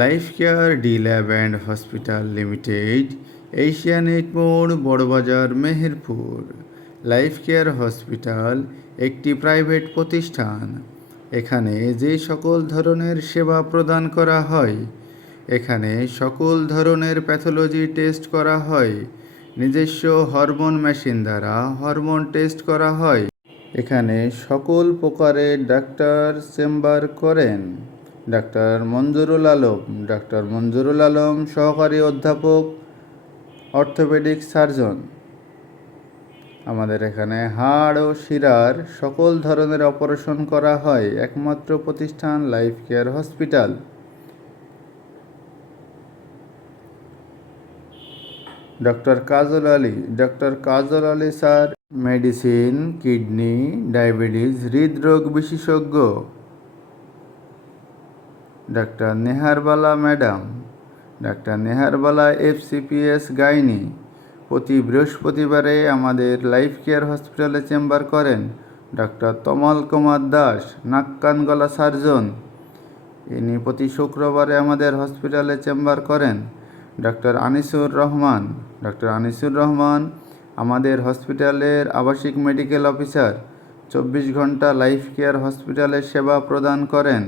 Life care D lab and hospital limited, Asianet মোড়, Barabazar, Meherpur. Life care hospital একটি private প্রতিষ্ঠান। এখানে যে সকল ধরনের সেবা প্রদান করা হয়, এখানে সকল ধরনের প্যাথোলজি টেস্ট করা হয়। নিজস্ব হরমোন মেশিন দ্বারা হরমোন টেস্ট করা হয়। এখানে সকল প্রকারের ডাক্তার চেম্বার করেন। ডাক্তার মঞ্জুরুল আলম সহকারী অধ্যাপক, অর্থোপেডিক সার্জন। আমাদের এখানে হাড় ও শিরার সকল ধরনের অপারেশন করা হয়। একমাত্র প্রতিষ্ঠান life care hospital. Doctor Kajal Ali sir medicine, kidney, diabetes, হৃদরোগ বিশেষজ্ঞ। ডাক্তার নেহারবালা ম্যাডাম, ডাক্তার নেহারবালা FCPS গাইনি। প্রতি বৃহস্পতিবারে আমাদের লাইফ কেয়ার হসপিটালে চেম্বার করেন ডাক্তার তমাল কুমার দাস, নাক কান গলা সার্জন। ইনি প্রতি শুক্রবারে আমাদের হসপিটালে চেম্বার করেন। ডাক্তার আনিসুর রহমান আমাদের হসপিটালের আবাসিক মেডিকেল অফিসার। 24 ঘন্টা লাইফ কেয়ার হসপিটালে সেবা প্রদান করেন।